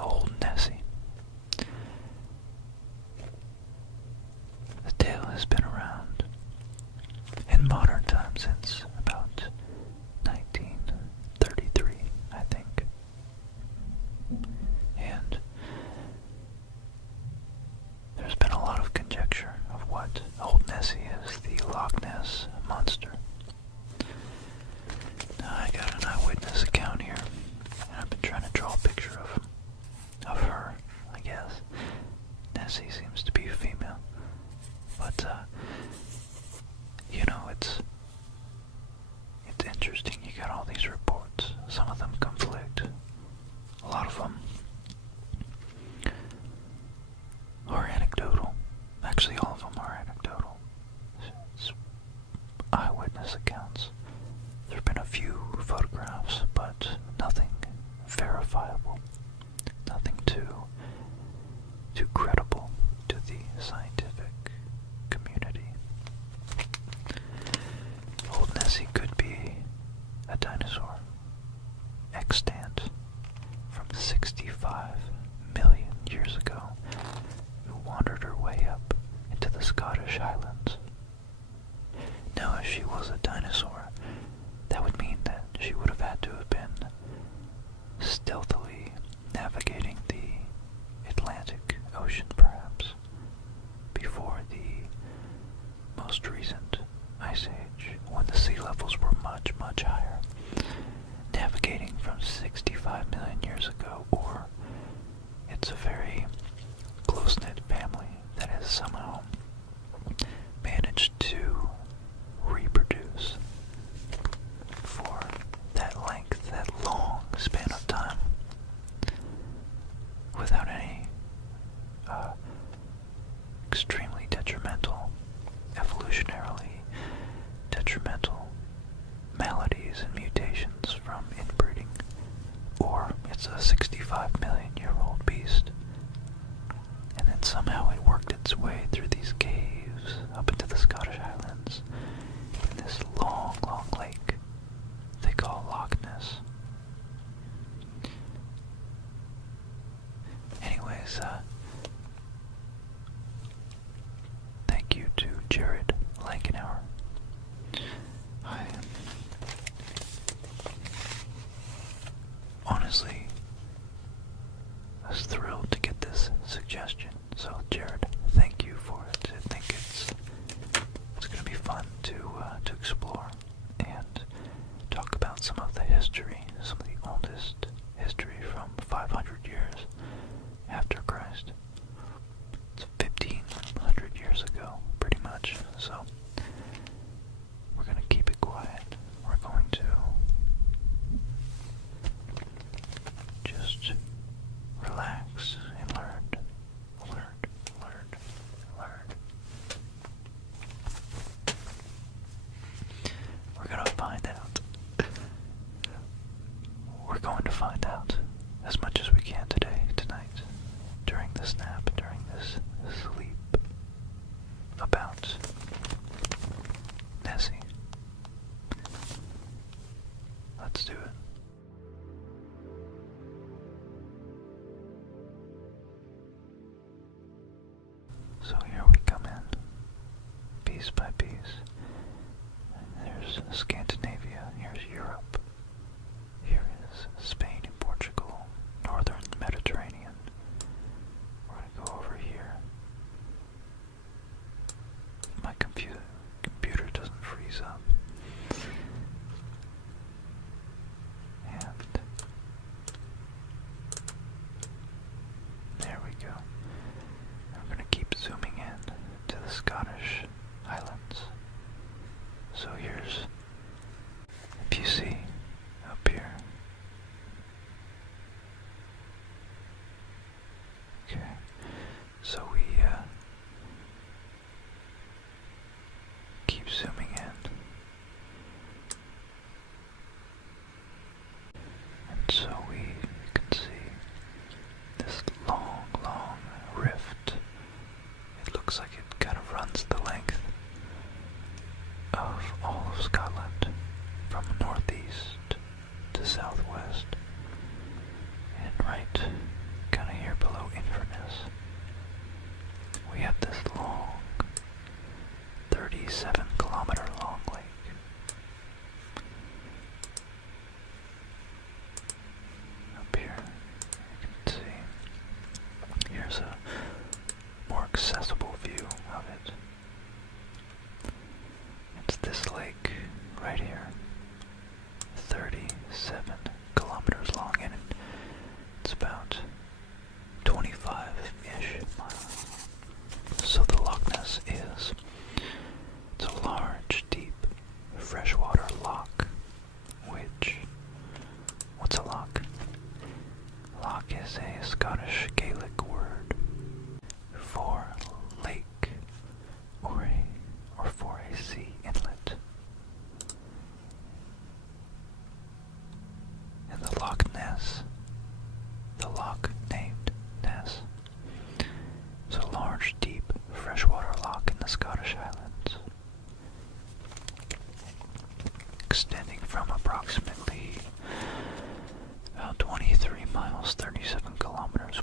Old Nessie. The tale has been around in modern times since about 1933, I think. And there's been a lot of conjecture of what Old Nessie is, the Loch Ness monster. Now, I got an eyewitness account here, and I've been trying to draw a picture of her, I guess. Nessie seems to be a female. But, it's interesting. You got all these reports. Some of them conflict. A lot of them are anecdotal. Actually, all of them are anecdotal. It's eyewitness accounts. There have been a few photographs, but nothing verifiable. Nothing too credible to the scientific community. Old Nessie could be a dinosaur, extant from 65 million years ago, who wandered her way up into the Scottish Highlands. Now, if she was a dinosaur, that would mean that she would have had to have been stealthily navigating the Atlantic Ocean, perhaps, before the most recent ice age, when the sea levels were much, much higher, navigating from 65 million years ago, or it's a very close-knit family that has somehow managed to reproduce for that length, that long span of time, without any extremely detrimental, evolutionarily detrimental maladies and mutations from inbreeding. Or it's a 65 million year old beast, and then somehow it worked its way through these caves up into the Scottish Highlands in this long, long lake they call Loch Ness. Anyways, thank you to Jared Lankenauer. I honestly was thrilled to get this suggestion. So, Jared, thank you for it. I think it's going to be fun to explore and talk about some of the history, some of the oldest history from 500 years after Christ. It's 1,500 years ago, pretty much. So we're going to keep it quiet. We're going to just relax and learn. We're going to find out. We're going to find out as much as we can tonight, during this nap, during this sleep, about Nessie. Let's do it. So here we come in, piece by piece. There's Scandinavia, here's Europe, here is Spain and Portugal, northern Mediterranean. We're going to go over here. My computer doesn't freeze up. And there we go. We're going to keep zooming in to the Scottish Highlands. So here's, if you see up here, okay, so we keep zooming in, and so we can see this long, long rift. It looks like it kind of runs the length of all of Scotland, from northeast to southwest, and right 37-kilometer long lake. Up here, you can see, here's a more accessible view of it. It's this lake right here, 37 kilometers long, and it's about 25-ish miles. So the Loch Ness is, it's a large, deep, freshwater loch, which, what's a loch? Loch is a Scottish Gaelic word for lake or for a sea inlet. And the Loch Ness, the loch named Ness, is a large, deep, freshwater loch in the Scottish Highlands, extending from approximately about 23 miles, 37 kilometers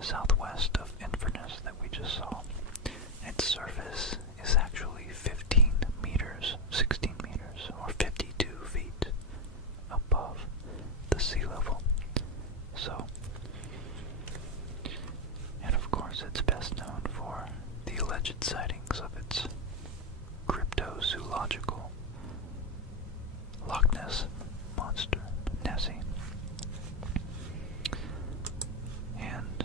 southwest of Inverness that we just saw. Its surface is actually 15 meters, 16 meters, or 52 feet above the sea level. So, and of course it's best known for the alleged sightings of its cryptozoological Loch Ness monster, Nessie. And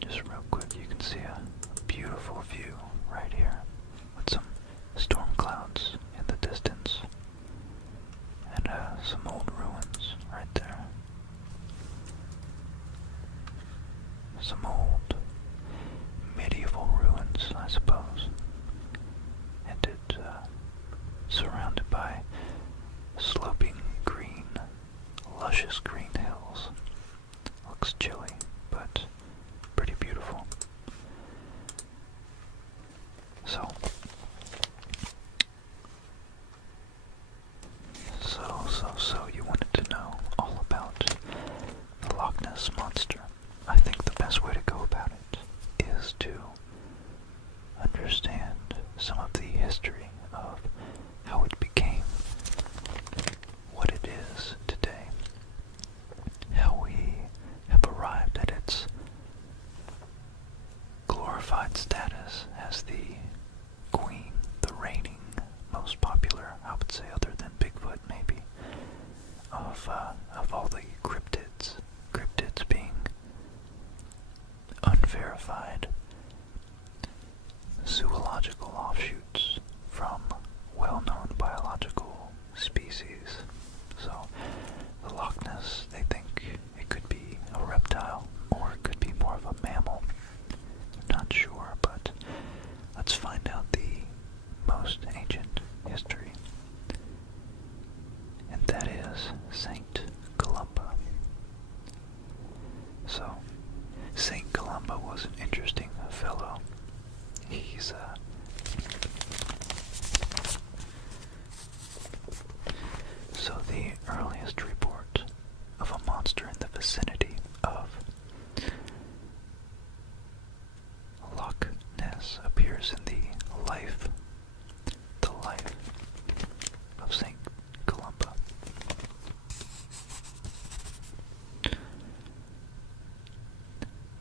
just real quick, you can see a beautiful view right here with some storm clouds in the distance and some old ruins right there. Some old medieval ruins, I suppose. And it surrounded by sloping green, luscious green hills. Looks chilly, but pretty beautiful. So you wanted to know all about the Loch Ness monster. I think the best way to go about it is to understand some of the history of how it became what it is today, how we have arrived at its glorified status as the queen, the reigning, most popular, I would say, other than Bigfoot maybe, of all the cryptids being unverified zoological offshoots from well-known biological species. So the Loch Ness, they think it could be a reptile or it could be more of a mammal. Not sure, but let's find out the most ancient history. And that is Saint Columba. So, Saint Columba was an interesting fellow. He's so the earliest report of a monster in the vicinity of Loch Ness appears in the life of Saint Columba.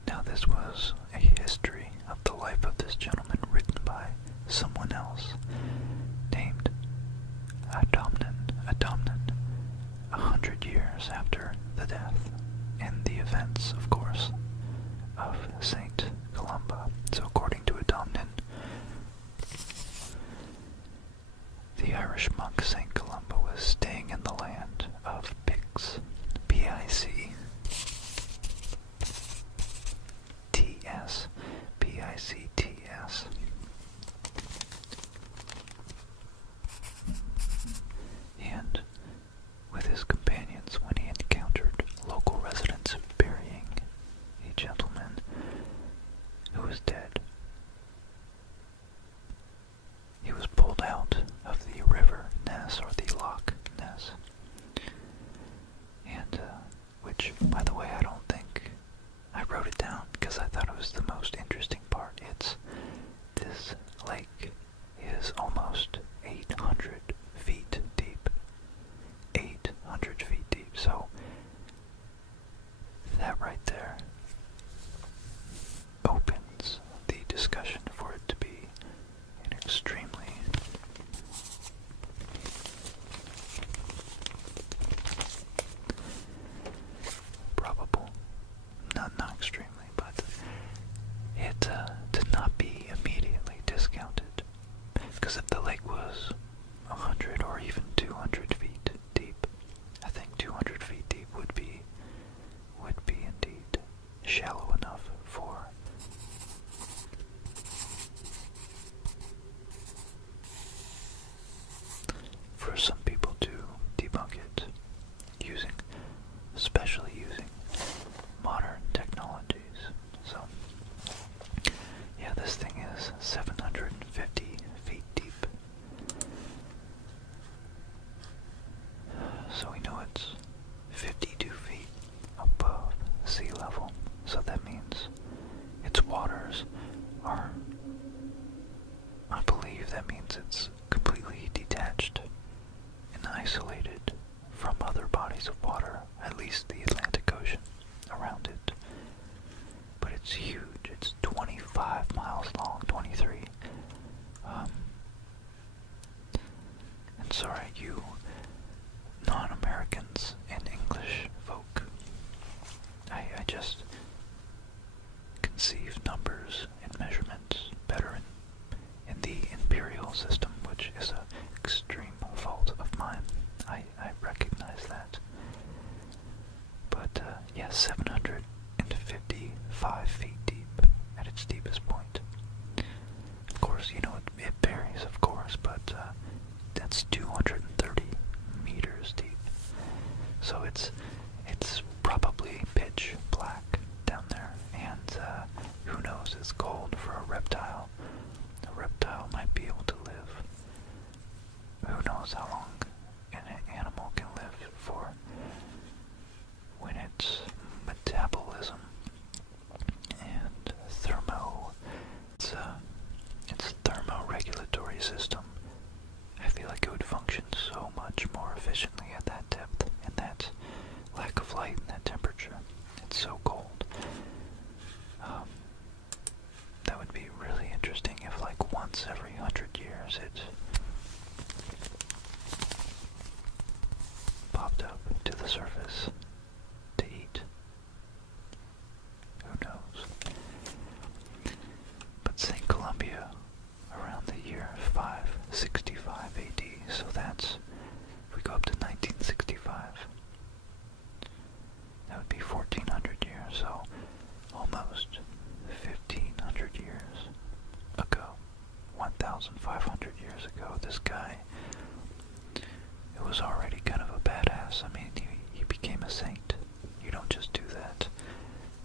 Now this was a history of the life of this gentleman written by someone else named Adomnan, 100 years after the death and the events, of course, of Saint Columba. So according to Adomnan, the Irish monk Saint Columba was staying in the land of Picts, P-I-C-T-S, and with his companions when he encountered local residents burying a gentleman who was dead. He was pulled out of the river Ness, or the Loch Ness, and which, by the way, I don't think I wrote it down because I thought it was the most interesting part. It's bodies of water, at least the Atlantic Ocean, around it. But it's huge. It's 25 miles long, 23. And sorry, you non-Americans and English folk, I just conceive numbers and measurements better in the imperial system, which is an extreme fault of mine. I recognize that. But, yeah, 755 feet deep at its deepest point. Of course, you know, it varies, of course, but that's 230 meters deep. So it's probably pitch black down there, and who knows, it's cold for a reptile. A reptile might be able to live. Who knows how long an animal can live for when its metabolism and its thermoregulatory system, I feel like it would function so much more efficiently at that depth and that lack of light and that temperature. It's so cold. That would be really interesting if, like, once every 100 years it popped up to the surface to eat. Who knows? But St. Columbia, around the year 565 AD, so that's, if we go up to 1965, that would be 1400 years, so almost 1500 years ago, 1500 years ago, this guy, it was already kind of a badass. I mean, he became a saint. You don't just do that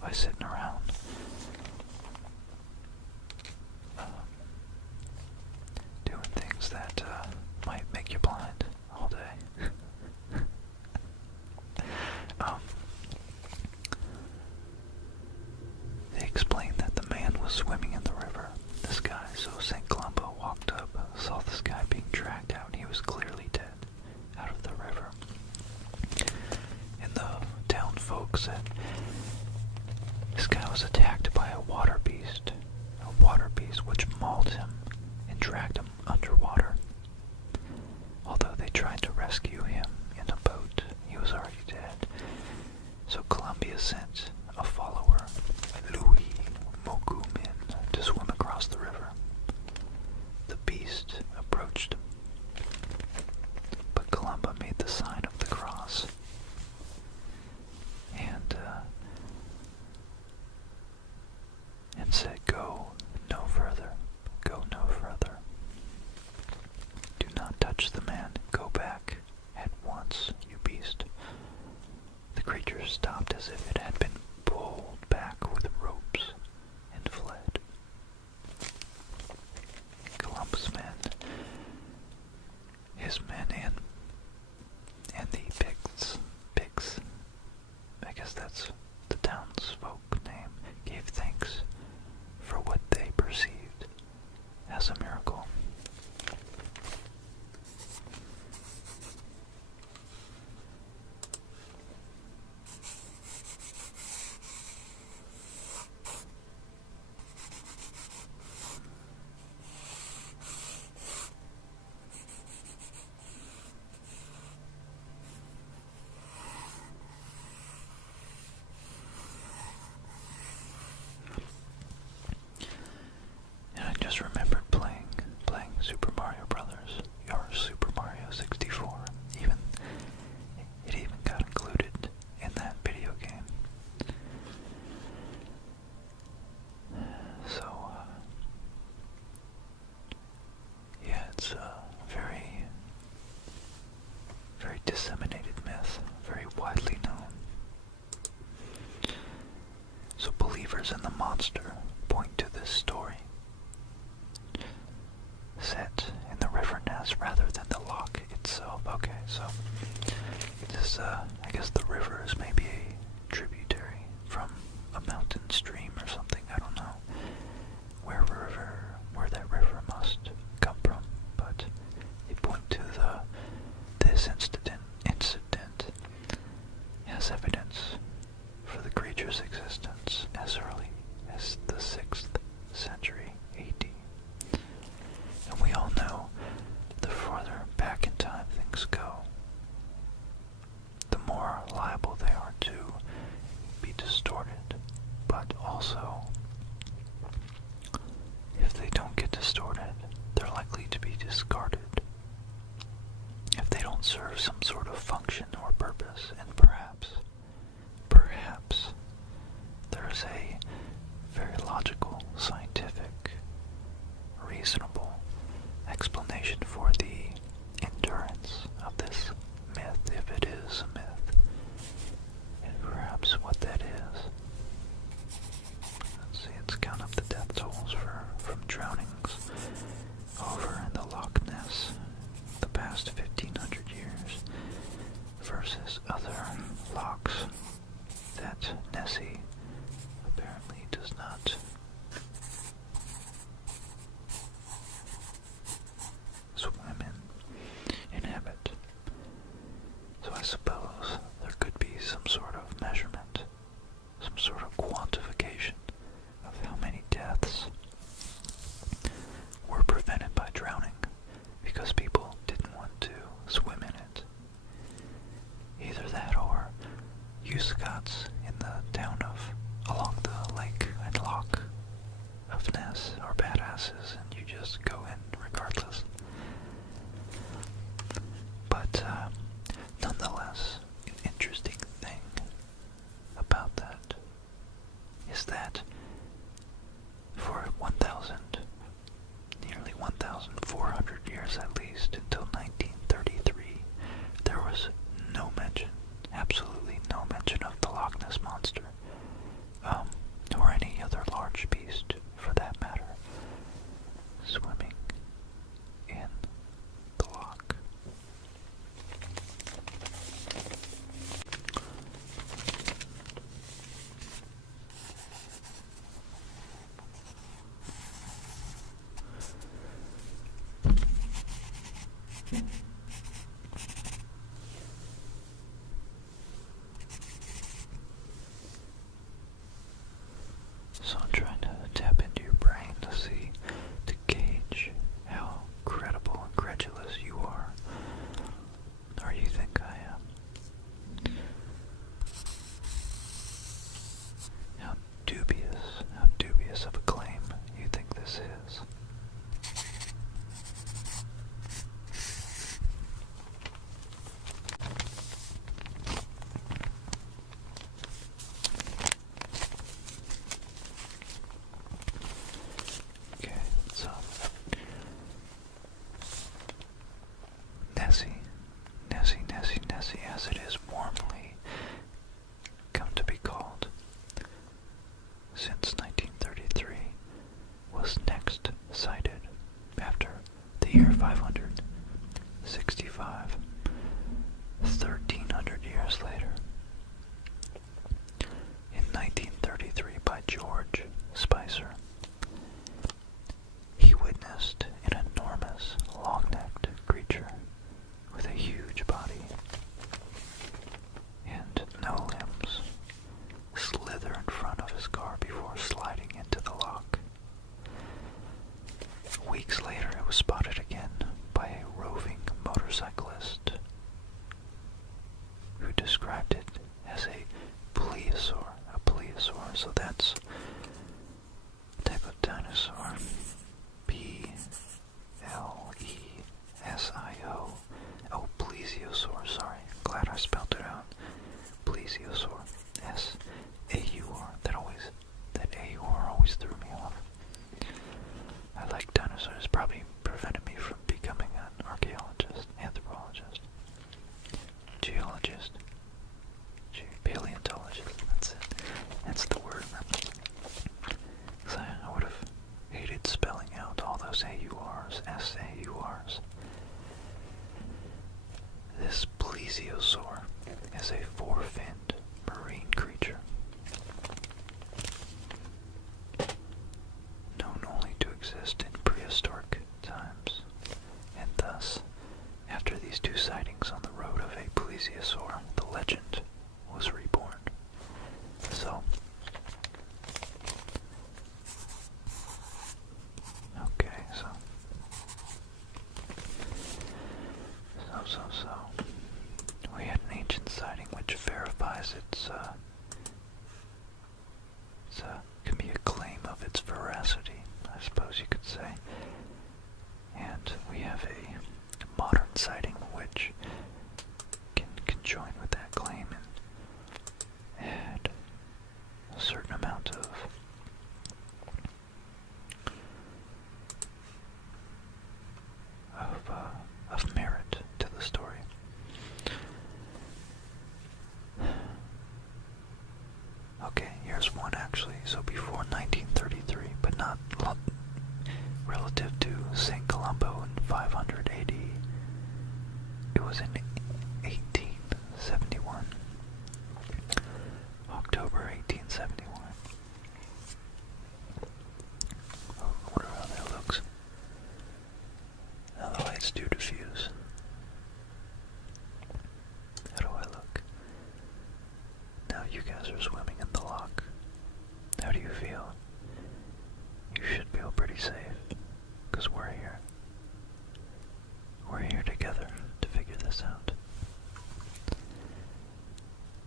by sitting around doing things that might make you blind all day. They explained that the man was swimming in the river, this guy, so St. Columba walked up, saw this guy being dragged out, and he was clearly dead out of the river. And the town folk said this guy was attacked by a water beast which mauled him and dragged him underwater. Although they tried to rescue him in a boat, he was already dead. So Columbia sent a follower, Louis Mogumin, to swim across the river. The beast approached him, but Columba made the sign of the cross and said, "Go no further, go no further. Do not touch the man, go back at once, you beast." The creature stopped as if it had been pulled back with ropes and fled. Columbus' men, his men, and the Picts, I guess that's the townsfolk name, gave thanks for what they perceived as a miracle. I just remembered playing Super Mario Brothers, or Super Mario 64. It even got included in that video game. So, yeah, it's a very, very disseminated myth, very widely known. So believers in the monster point to this story, set in the River Ness rather than the loch itself. Okay, so this, I guess the river is maybe a tributary from a mountain stream or something. I don't know where that river must come from, but they point to this incident as evidence for the creature's existence as early as the 6th century AD. And we all know the further back in time things go, the more liable they are to be distorted. But also, if they don't get distorted, they're likely to be discarded if they don't serve some sort of function or purpose. And perhaps there's a very logical, scientific, reasonable explanation for the endurance of this myth, if it is a myth. And perhaps what that is. Let's see, let's count up the death tolls from drownings over in the Loch Ness the past 1,500 years versus other lochs that Nessie apparently does not swim in, inhabit. So I suppose there could be some sort of measurement, some sort of quantification of how many deaths were prevented by drowning because people didn't want to swim in it. Either that or you Scots in the town of along the lake and loch of Ness are badasses and you just go in regardless. But nonetheless, an interesting thing about that is that for nearly 1,400 years at least, until 1933, there was no mention, absolutely no mention of the Loch Ness Monster, or any other large beast, for that matter, swimming in the loch. So I'm trying to tap into your brain to gauge how credible and credulous you are, or you think I am. How dubious of a claim you think this is. Okay, so Nessie, as it is warmly come to be called, since 1933, was next sighted after the year 565, 1,300 years later, in 1933 by George Spicer. He witnessed an enormous, long-necked creature with a huge body and no limbs slither in front of his car before sliding into the loch. Weeks later, it was spotted again by a roving motorcyclist who described it as a plesiosaur. So that's a type of dinosaur. Plesio. Oh, plesiosaur, sorry. Glad I spelled it out. Plesiosaur. S-A-U-R. That A-U-R always threw me off. I like dinosaurs. Probably prevented me from becoming an archaeologist, anthropologist, geologist, paleontologist. That's it. That's the word. So I would have hated spelling out all those A-U-Rs, S-A-U-Rs. This plesiosaur is a four-finned marine creature, known only to exist in prehistoric times, and thus, after these two sightings on the road of a plesiosaur, the legend was verifies can be a claim of its veracity, I suppose you could say. And we have a modern sighting which can join with that claim and add a certain amount of merit to the story. Okay, here's one actually. So before 1933, but not relative to St. Columbo in 500 AD. It was in 1871. October 1871. Oh, I wonder how that looks. Now the lights do diffuse. How do I look? Now you guys are swimming in the loch. How do you feel? You should feel pretty safe, because we're here. We're here together to figure this out.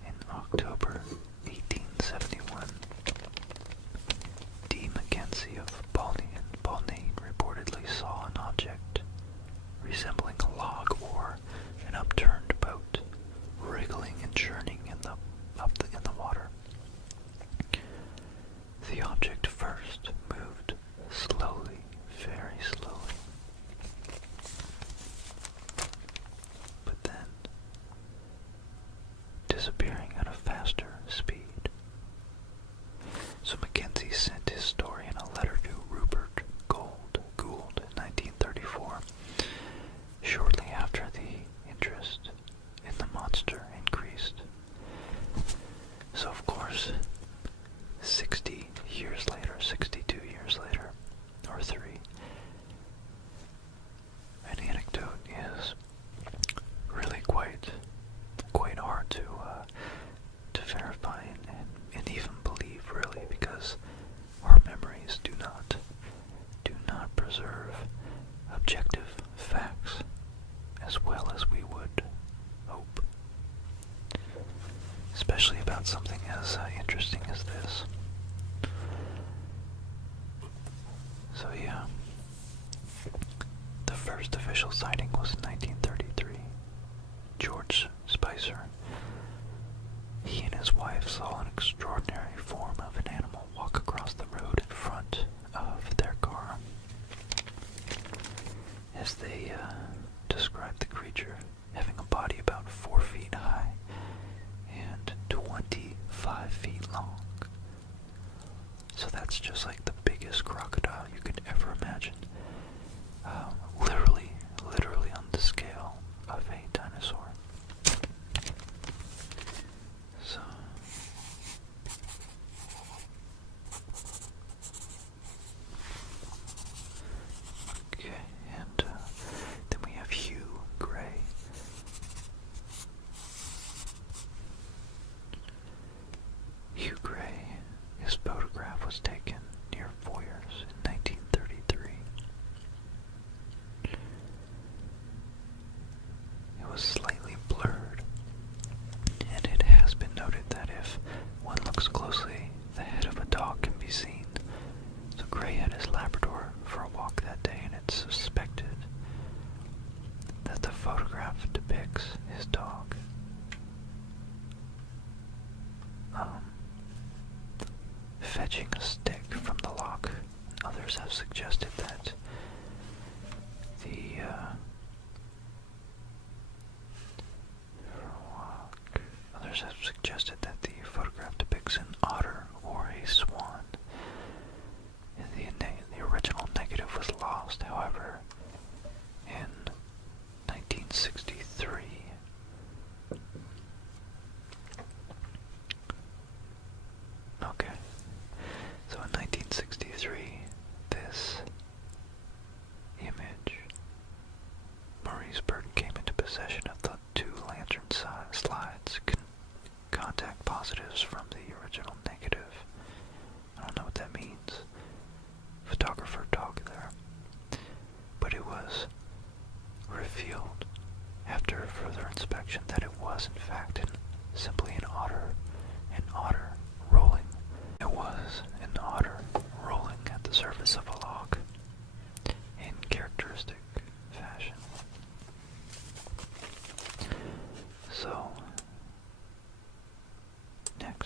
In October 1871, D. Mackenzie of Balnane reportedly saw an object resembling a log or an upturned boat wriggling and churning in the water. The object first moved slowly, very slowly, but then disappearing at a faster speed. So Mackenzie sent his story in a letter to Rupert Gould in 1934. Shortly after, the interest in the monster increased. So of course, 62 years later, or 3, an anecdote is really quite hard to verify and even believe, really, because our memories do not preserve objective facts as well as we would hope, especially about something as interesting as this. So yeah, the first official sighting was in 1933. George Spicer, he and his wife saw an extraordinary form of an animal walk across the road in front of their car. As they described the creature having a body about 4 feet high and 25 feet long. So that's just like the biggest crocodile you could ever imagine. Literally on the scale of a dinosaur. So, okay, and then we have Hugh Gray. Hugh Gray, his photograph was taken near Foyers in 1933. It was slightly blurred, and it has been noted that if one looks closely, the head of a dog can be seen. So Gray had his Labrador for a walk that day, and it's suspected that the photograph depicts his dog. Fetching a stick from the loch. Others have suggested that the photograph depicts an otter or a swan. The original negative was lost, however, in 1963. Okay. So in 1963, this image, Maurice Burton came into possession of the 2 lantern slides, contact positives from the original negative. I don't know what that means. Photographer talk there. But it was revealed after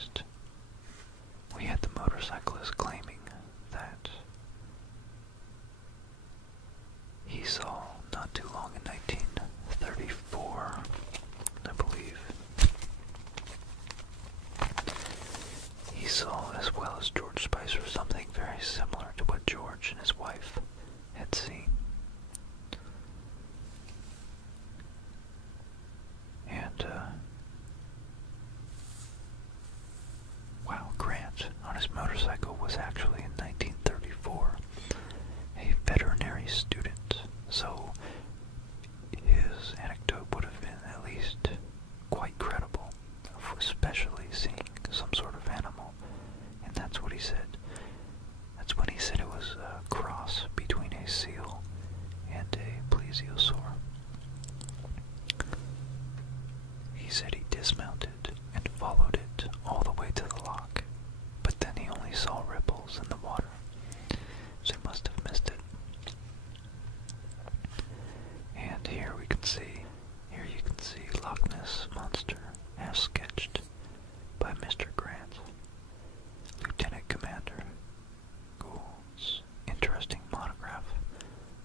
Next, we had the motorcyclist claiming that he saw not too long in 1934, I believe, he saw, as well as George Spicer, something very similar to what George and his wife had seen. And, wow, Grant, on his motorcycle, was actually in 1934 a veterinary student, so his anecdote would have been at least quite credible, especially seeing some sort of animal. And that's what he said. That's when he said it was a cross between a seal and a plesiosaur. He said he dismounted and followed it all the way to the loch, but then he only saw ripples in the water, so he must have missed it. And here you can see Loch Ness Monster as sketched by Mr. Grant, Lieutenant Commander Gould's interesting monograph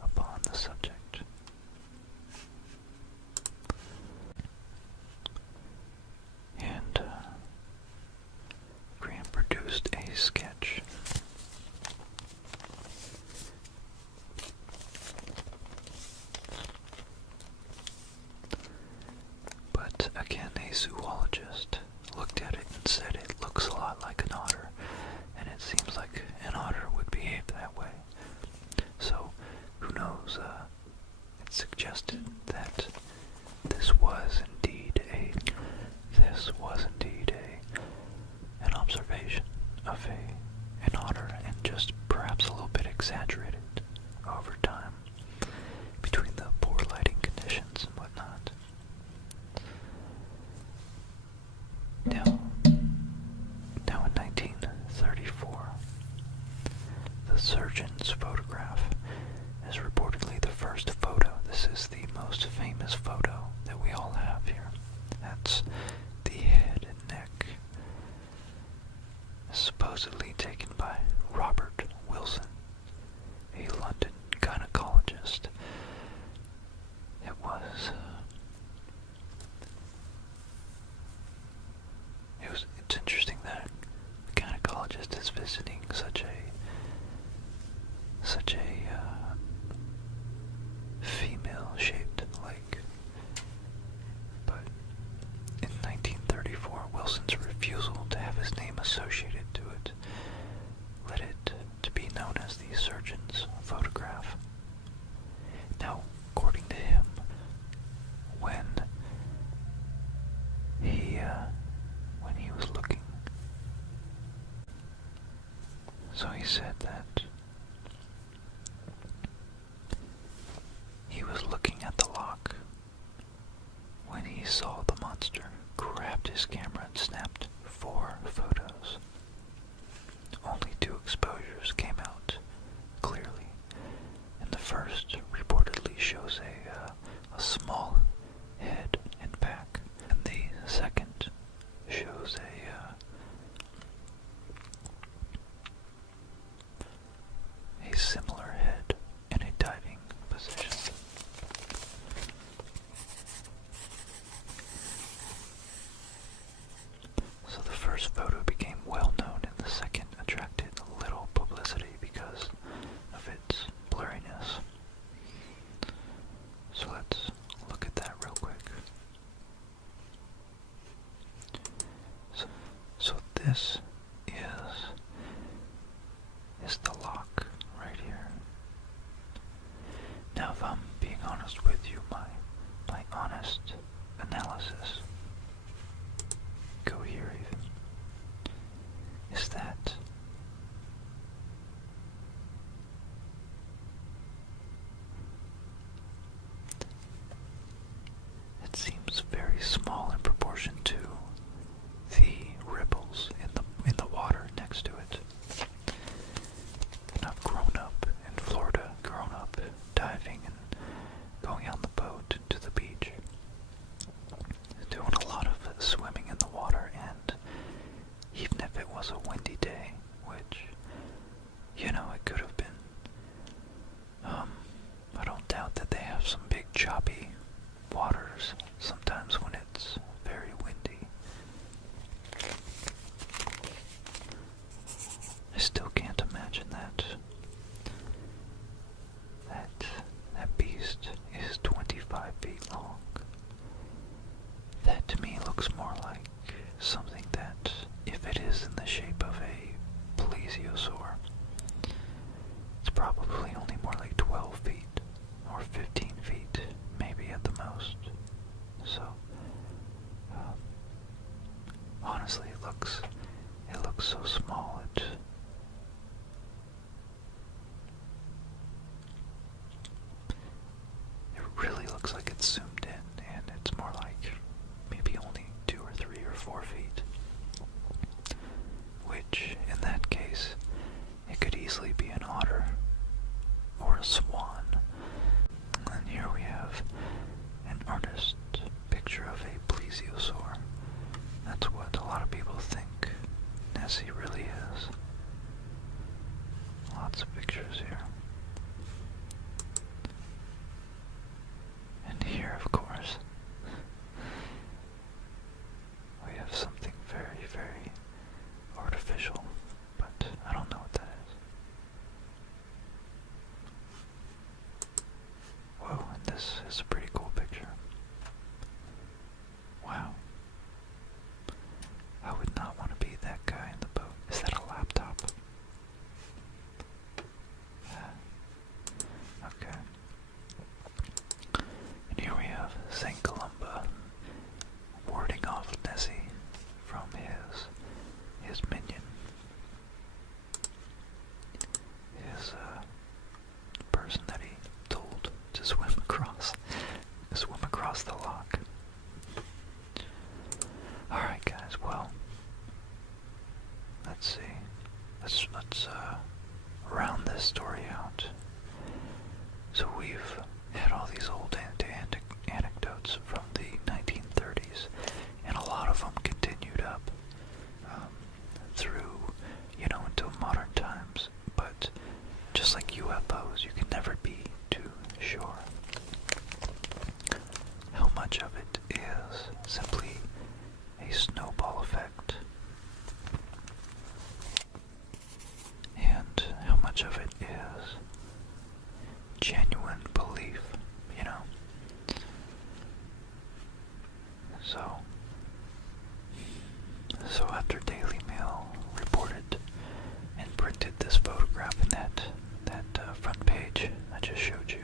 upon the subject. And Grant produced a sketch. But again, a zoologist looked at it and said it looks a lot like an otter, and it seems like an otter would behave that way. So, who knows, it suggested that this was indeed an observation of an otter, and just perhaps a little bit exaggerated over time between the poor lighting conditions and whatnot. Now in 1934, the surgeon's photograph is reportedly the first photo. This is the most famous photo that we all have here. That's the head and neck, supposedly taken by Robert Wilson, a London gynecologist. It's interesting that a gynecologist is visiting such a female-shaped lake. But in 1934, Wilson's refusal to have his name associated to it led it to be known as the surgeon's photograph. Now, according to him, when he was looking, so he said that he was looking at the loch when he saw the monster, grabbed his camera and snapped 4 photos. Only 2 exposures came out clearly, and the first reportedly shows a small head and back, and the second shows a similar head in a diving position. So the first photo became well known, and the second attracted little publicity because of its blurriness. So let's look at that real quick. So this is the loch right here. Now, if I'm being honest with you, my honest analysis, go here even, is that it seems very small in proportion to the ripples in the was a windy day, which, you know, it could have been. I don't doubt that they have some big choppy waters sometimes when it's very windy. I still can't imagine that beast is 25 feet long. That to me looks more like something that, if it is in the shape of a plesiosaur, it's probably only more like 12 feet or 15 feet, maybe at the most. So, honestly, it looks so small. It really looks like it's zoomed in, and it's more like maybe only 2 or 3 or 4 feet. Which, in that case, it could easily be an otter or a swan. And here we have an artist picture of a plesiosaur. That's what a lot of people think Nessie really is. Lots of pictures here. And here, of course, we have something very, very artificial, but I don't know what that is. Whoa, and this is a pretty cool picture. Wow. I would not want to be that guy in the boat. Is that a laptop? Okay. And here we have St. Columba warding off Nessie from his minion. His person that he told to swim across the loch. Alright guys, well, let's see. Let's round this story out. So we've had all these old anecdotes from the 1930s, and a lot of them continued up through, until modern times. But just like UFOs, you can never be too sure how much of it is simply a snowball effect, and how much of it is genuine belief, So after Daily Mail reported and printed this photograph in that front page I just showed you,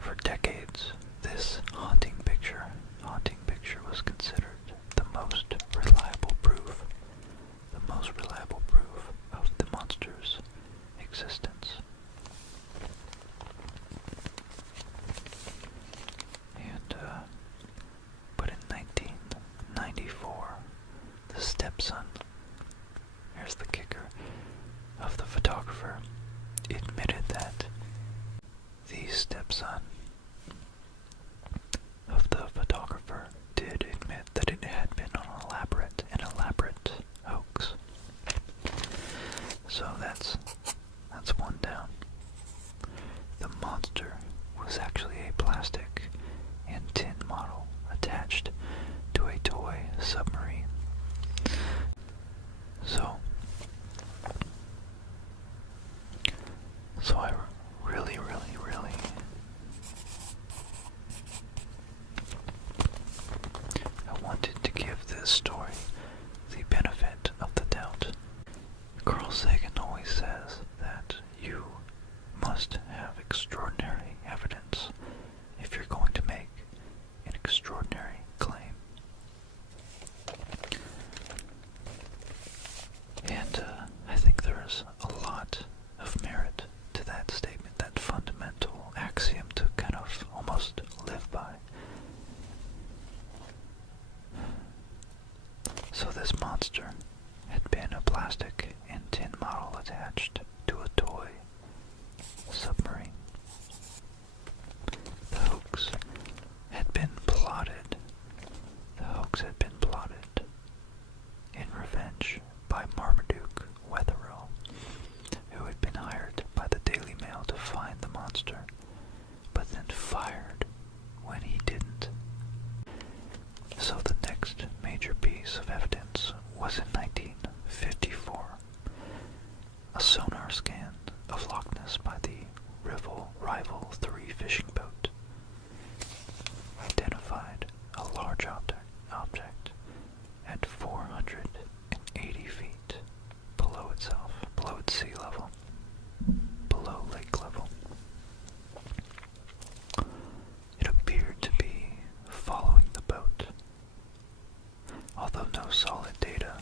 for decades, this haunting picture was considered the most reliable proof of the monster's existence. And, but in 1994, the stepson, here's the kicker, of the photographer, admitted that the stepson of the photographer did admit that it had been an elaborate hoax. So that's one down. The monster was actually a plastic and tin model attached to a toy submarine. So I really I wanted to give this story the benefit of the doubt. Carl Sagan always says that you must have extraordinary evidence if you're going to make an extraordinary claim. And I think there's a lot of merit to that statement, that fundamental axiom to kind of almost live by. So this monster had been a plastic and tin model attached to a toy submarine. The hoax had been plotted. The So the next major piece of evidence was in 1954. A sonar scan of Loch Ness by the Rival 3 fishing boat identified a large object at 480 feet below itself, below its sea level, below lake level. It appeared to be following the boat, although no solid data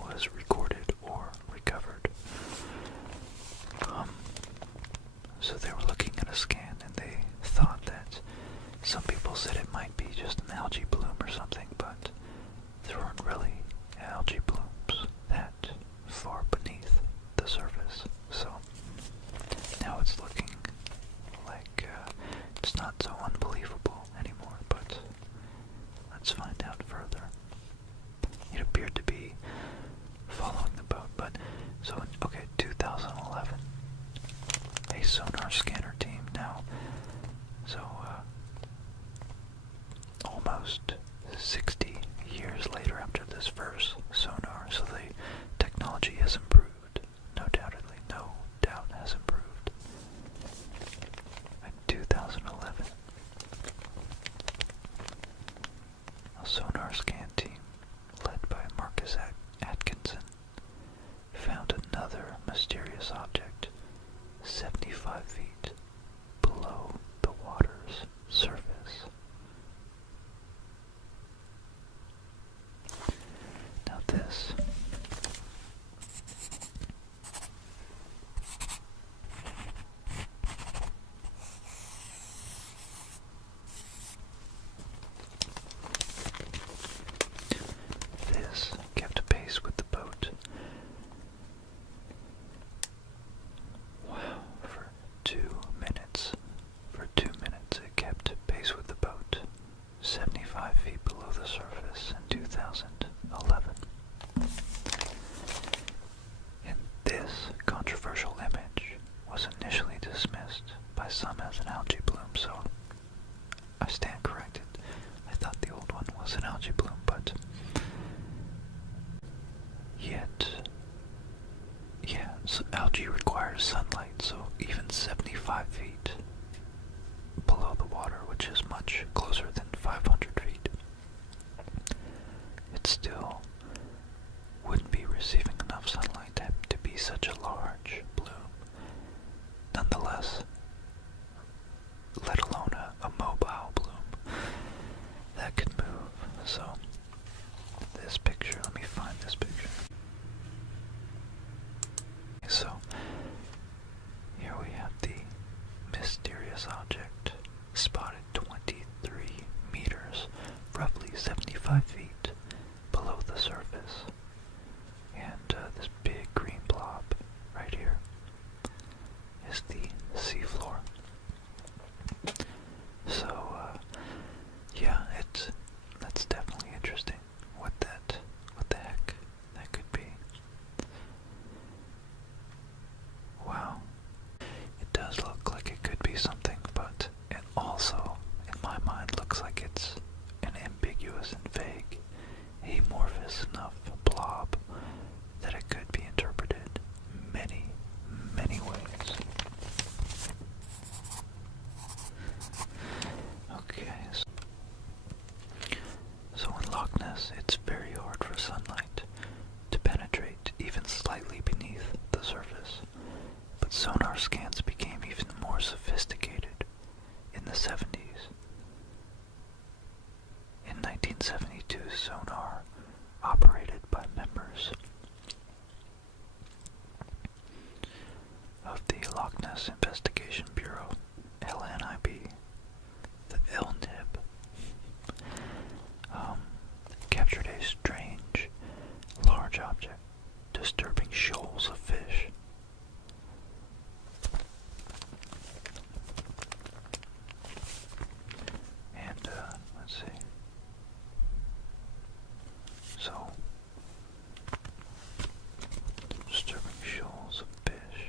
was recorded or recovered. So they were looking at a scan and they thought that some people said it might be just an algae bloom or something, but there weren't really algae blooms that far beneath the surface. So now it's looking like it's not so unbelievable anymore, but let's find out further. It appeared to be following the boat, but so in 2011, a sonar scanner team now, so almost 60 years later after this first sonar, so the technology has improved, no doubt has improved. In 2011, a sonar scan team led by Marcus Atkinson found another mysterious object 75 feet below the water's surface. Now this kept pace with the boat. Wow, for 2 minutes. For 2 minutes it kept pace with the boat, 75 feet below the surface in 2011. And this controversial image was initially dismissed by some as an algae bloom, so I stand corrected. I thought the old one was an algae bloom, but so algae requires sunlight, so even 75 feet below the water, which is much closer than 500 feet, it still wouldn't be receiving enough sunlight to be such a large bloom. Nonetheless, let alone a mobile bloom that could move. So this picture, let me find this picture. So here we have the mysterious object spotted 23 meters, roughly 75 feet below the surface. And this big green blob right here is the seafloor. So yeah, that's definitely interesting. What the heck that could be. Wow. It does look like it could be something, but it also, in my mind, looks like it's an ambiguous and vague, amorphous enough blob that it could be interpreted many, many ways. Okay, so in Loch Ness, it's very hard for sunlight to penetrate even slightly beneath the surface. But sonar scans became even more sophisticated in the 70s. In 1972, sonar, operated by members of the Loch Ness Investigation Bureau, LNIB, the LNIB, captured a strange, large object disturbing shoals of fish. And, let's see. So, disturbing shoals of fish.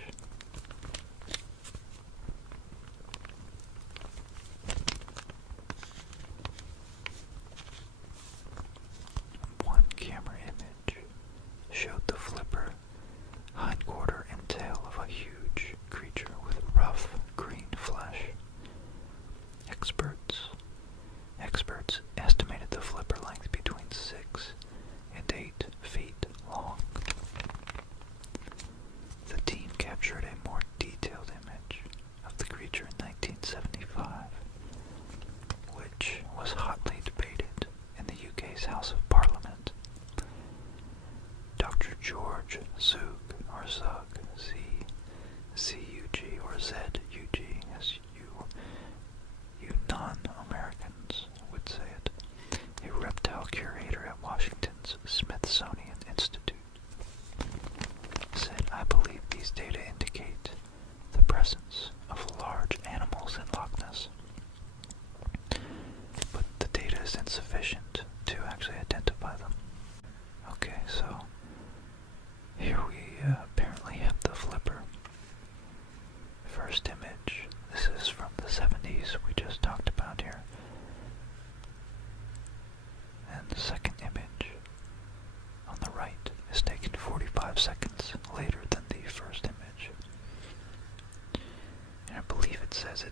is insufficient to actually identify them. Okay, so here we apparently have the flipper. First image, this is from the 70s we just talked about here. And the second image on the right is taken 45 seconds later than the first image. And I believe it says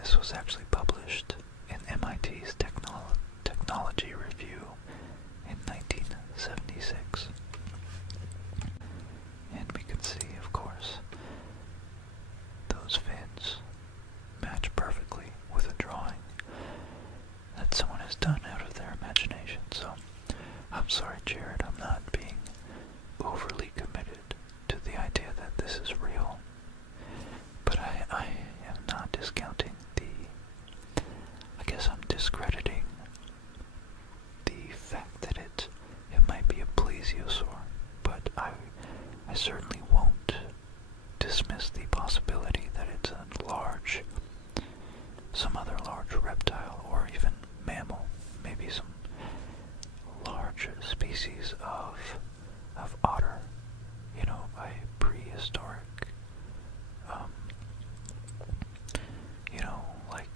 this was actually published in MIT's Technology Review in 1976. And we can see, of course, those fins match perfectly with a drawing that someone has done out of their imagination. So, I'm sorry, Jared, I'm not being overly committed to the idea that this is real. But I am not discounting I guess I'm discrediting the fact that it might be a plesiosaur, but I certainly won't dismiss the possibility that it's some other large reptile or even mammal, maybe some large species of otter, a prehistoric, like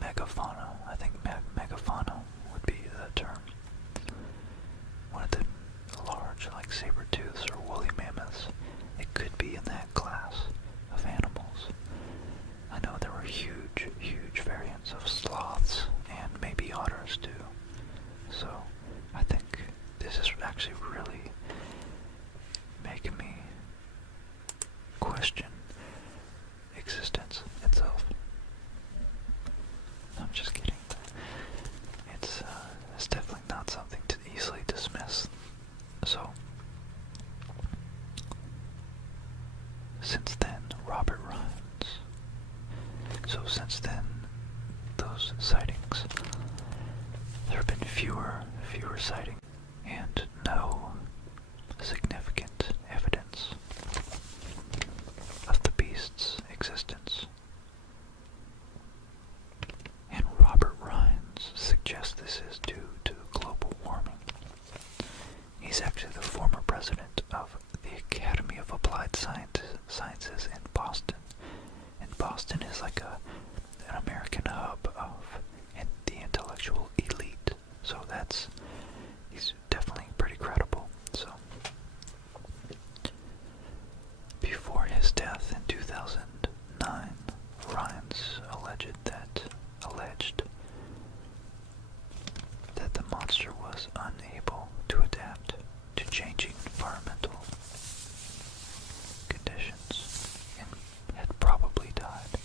megafauna. I think megafauna would be the term. One of the large, like saber-tooths or woolly mammoths. It could be in that class of animals. I know there were huge, huge variants of sloths and maybe otters too. So I think this is actually really making me question existence itself. I'm just kidding. It's definitely not something to easily dismiss. So, since then, those sightings, there have been fewer sightings, and no significant evidence of the beast's existence. And Robert Rines suggests this is due to global warming. He's actually the former president of the Academy of Applied Sciences in Boston. And Boston is like an American hub of the intellectual elite. So he's definitely pretty credible. So, before his death in 2009, Rines alleged that the monster was unable to adapt to changing environmental conditions and had probably died.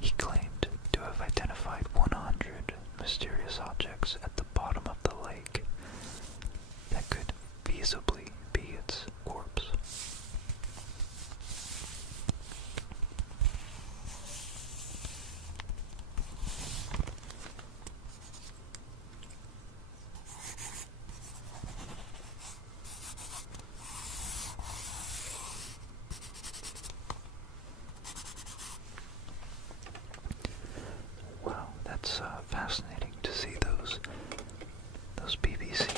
He claimed to have identified 100 mysterious objects at the bottom of the lake that could feasibly be its corpse. Wow, that's fascinating to see those BBC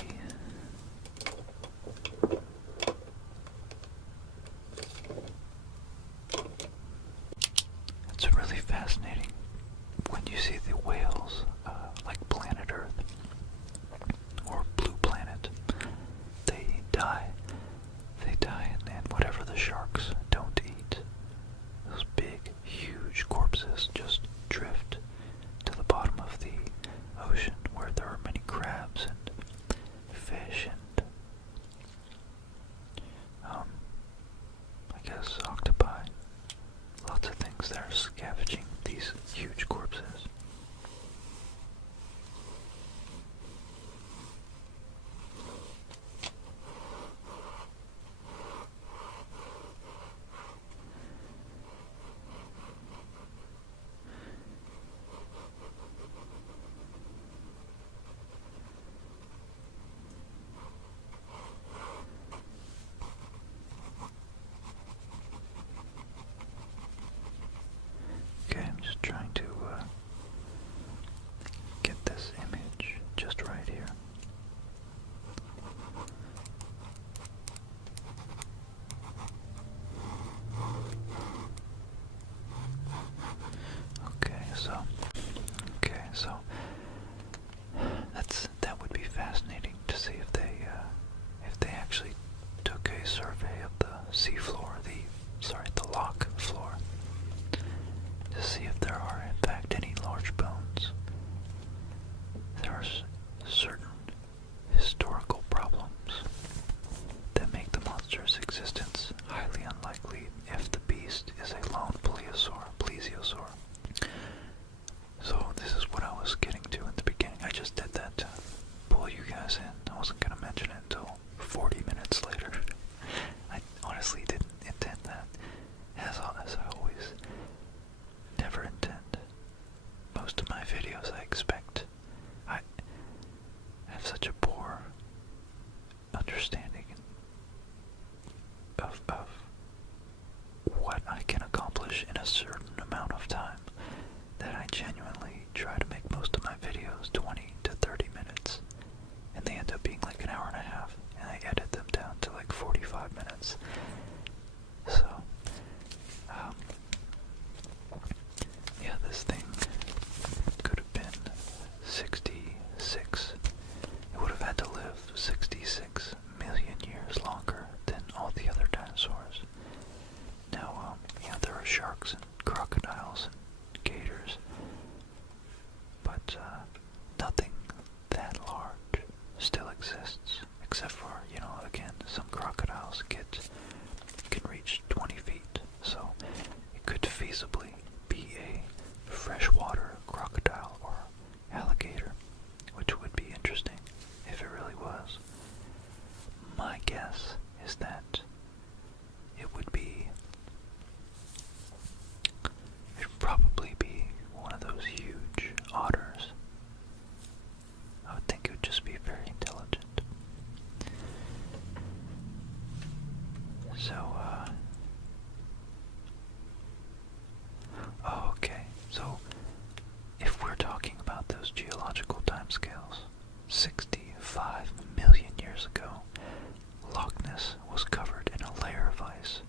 It's really fascinating when you see the whales, like Planet Earth or Blue Planet. They die, and whatever the sharks don't eat, those big, huge corpses just drift to the bottom of the ocean where there are many crabs and so that would be fascinating to see if they actually took a survey of the seafloor, the loch floor, to see if there are in fact any large bones. There are certain historical problems that make the monster's existence highly unlikely if the beast is a lone plesiosaur. So this is what I was getting to in the beginning. I just did that to pull you guys in. I wasn't going to mention it until 40 minutes later. I honestly didn't intend that. As I always never intend. Most of my videos I expect. I have such a poor understanding of what I can accomplish in a certain amount of time that I genuinely try to make most of my videos 20 to 30 minutes, and they end up being like an hour and a half, and I edit them down to like 45 minutes. So, yeah, this thing could have been 66. It would have had to live 66 million years longer than all the other dinosaurs. Now, there are sharks and crocodiles and gators, but nothing that large still exists, except for, again, some crocodiles can reach 20 feet, so it could feasibly be a freshwater crocodile or alligator, which would be interesting if it really was. My guess is that it would probably be one of those huge otters. I would think it would just be very intelligent. So, okay, so if we're talking about those geological timescales, 65 million years ago, Loch Ness was covered in a layer of ice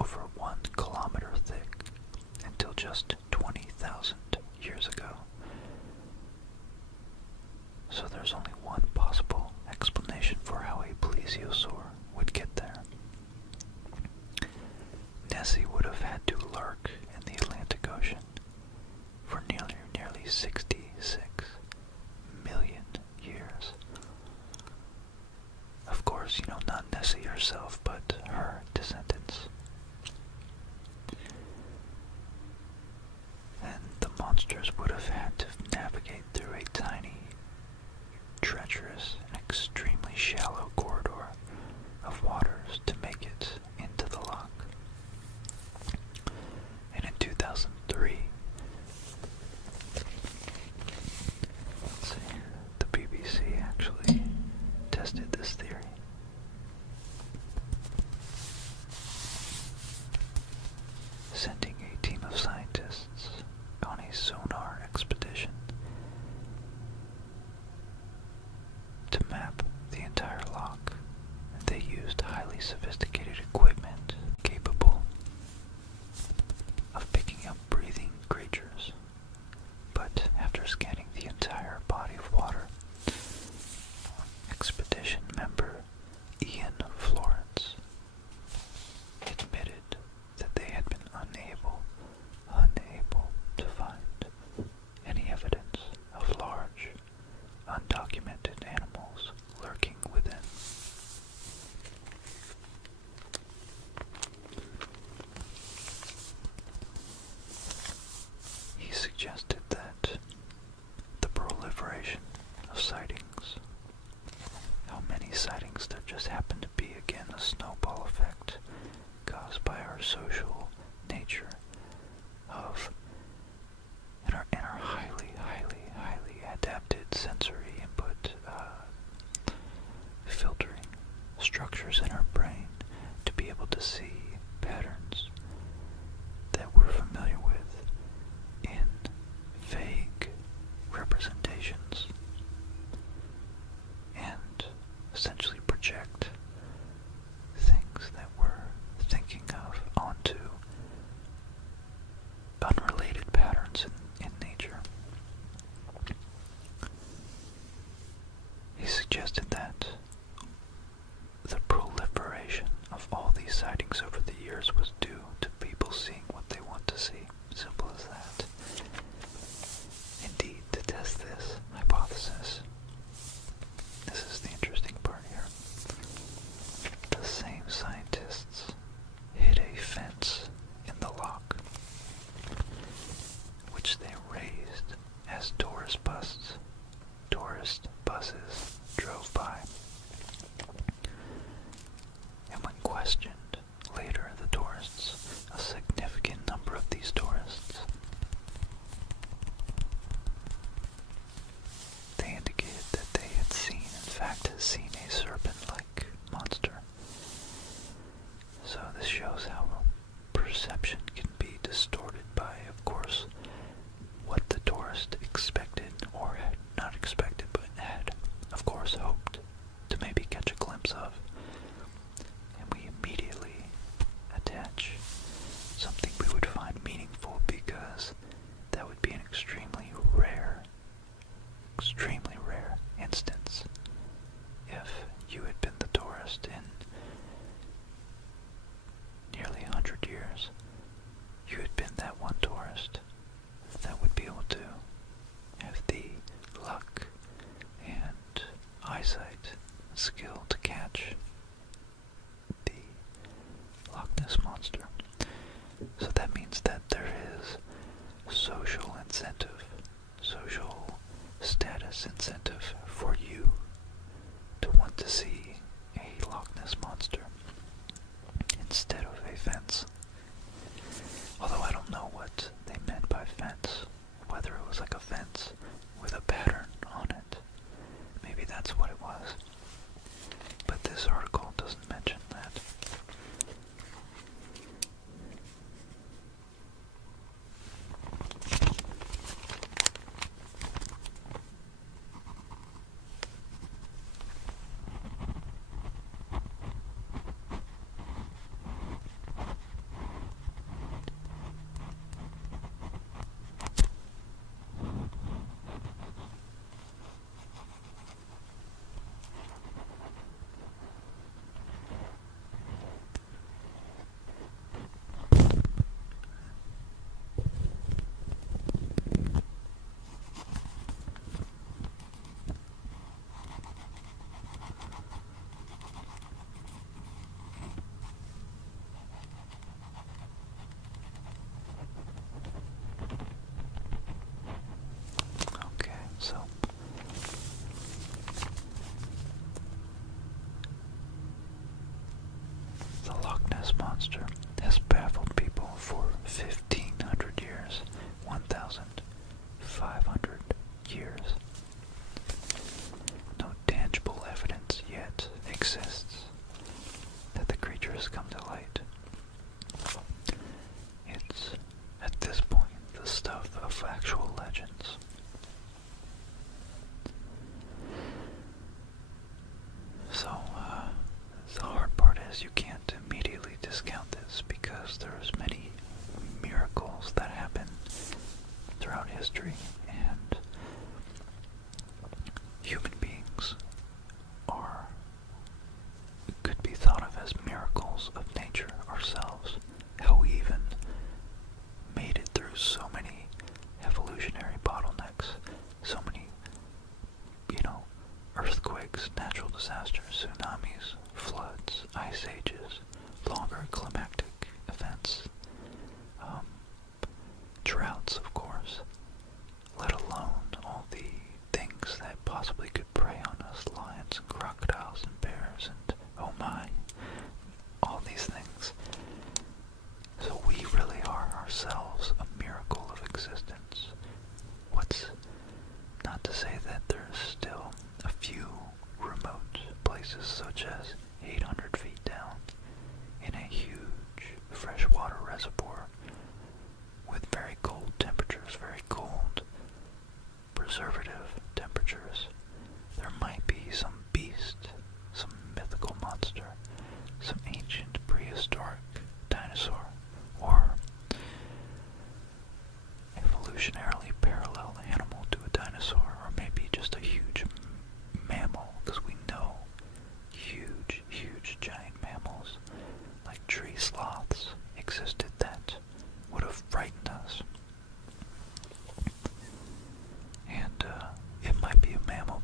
over 1 kilometer thick until just 20,000 years ago. So there's only one possible explanation for how a plesiosaur would get there. Nessie would have had to lurk in the Atlantic Ocean for nearly 66 million years. Of course, not Nessie herself, but her descendants. And the monsters would have had to navigate through a tiny, treacherous, and extremely shallow corridor of waters to make it into the loch. And in 2003, the BBC actually tested this theory. Sending a team of scientists on a sonar expedition to map the entire loch as tourist buses drove by. And when questioned later, the tourists, a significant number of these tourists, they indicated that they had seen a serpent-like monster. So this shows how perception can be distorted by, of course, what the tourist expected, or had not expected, but had, of course, hoped to maybe catch a glimpse of. And we immediately attach something we would find meaningful, because that would be an extremely rare instance. If you had been the tourist in nearly 100 years, you had been that one tourist that would be able to have the luck and eyesight, skill to catch the Loch Ness monster. So that means that there is social incentive, social status incentive for you to want to see a Loch Ness monster instead of a fence. Although I don't know what they meant by fence, whether it was like a fence with a pattern on it. Maybe that's what it was. But this article doesn't mention that. So, the Loch Ness monster has baffled people for 1,500 years, 1,500 years. No tangible evidence yet exists that the creature has come to light. It's, at this point, the stuff of actual legends. So, the hard part is you can't immediately discount this, because there's many miracles that happen throughout history, and human beings could be thought of as miracles of nature ourselves. How we even made it through so many evolutionary bottlenecks, so many, earthquakes, natural disasters, tsunamis, floods, ice ages, longer climactic events, droughts, of course, let alone all the things that possibly could prey on us, lions and crocodiles and bears and, oh my, all these things. So we really are ourselves a miracle of existence. What's not to say that there's still a few remote places, such as 800 feet down in a huge freshwater reservoir with very cold temperatures, very cold preservative temperatures. There might be some beast, some mythical monster, some ancient prehistoric dinosaur, or evolutionarily parallel animal to a dinosaur, or maybe just a huge mammal, because we know huge giant mammals like tree sloths existed that would have frightened us. And it might be a mammal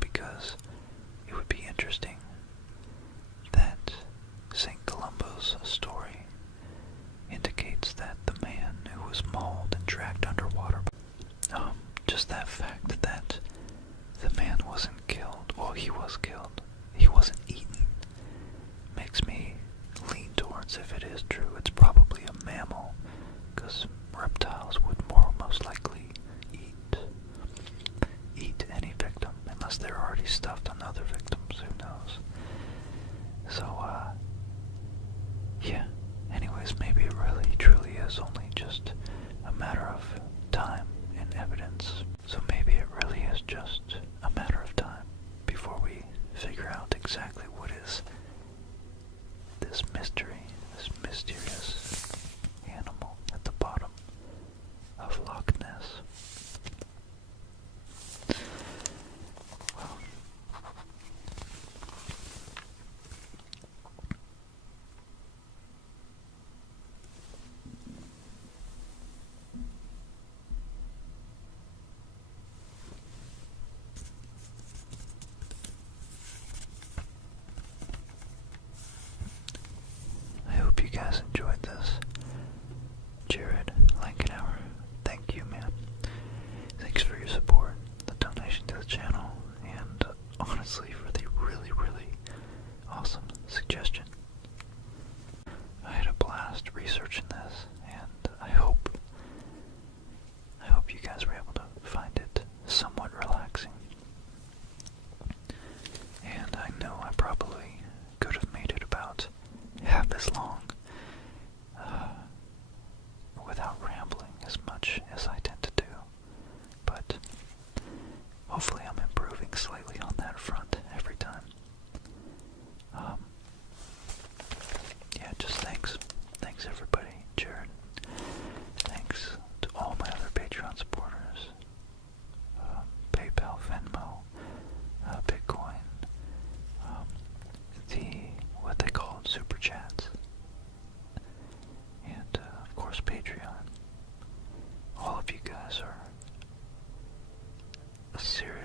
just that fact that the man wasn't killed, well, he was killed, he wasn't eaten, makes me lean towards, if it is true, it's probably a mammal, because reptiles would most likely eat any victim, unless they're already stuffed on other victims, who knows. So, yeah, anyways, maybe it really truly is only just a matter of time and evidence. So maybe it really is just a matter of time before we figure out exactly what is this mystery, this mysterious animal at the bottom of Loch Ness. Well, I hope you guys enjoyed this. Jared Lankenauer, thank you, man. Thanks for your support, the donation to the channel, and honestly for the really, really awesome suggestion. I had a blast researching this, and I hope you guys were able to find it somewhat relaxing. And I know I probably could have made it about half as long without rambling as much as I tend to do, but hopefully I'm improving slightly on that front every time. Yeah, just thanks everybody, Jared. Thanks to all my other Patreon supporters, PayPal, Venmo, Bitcoin, what they call super chats, and of course Patreon. All of you guys are a serious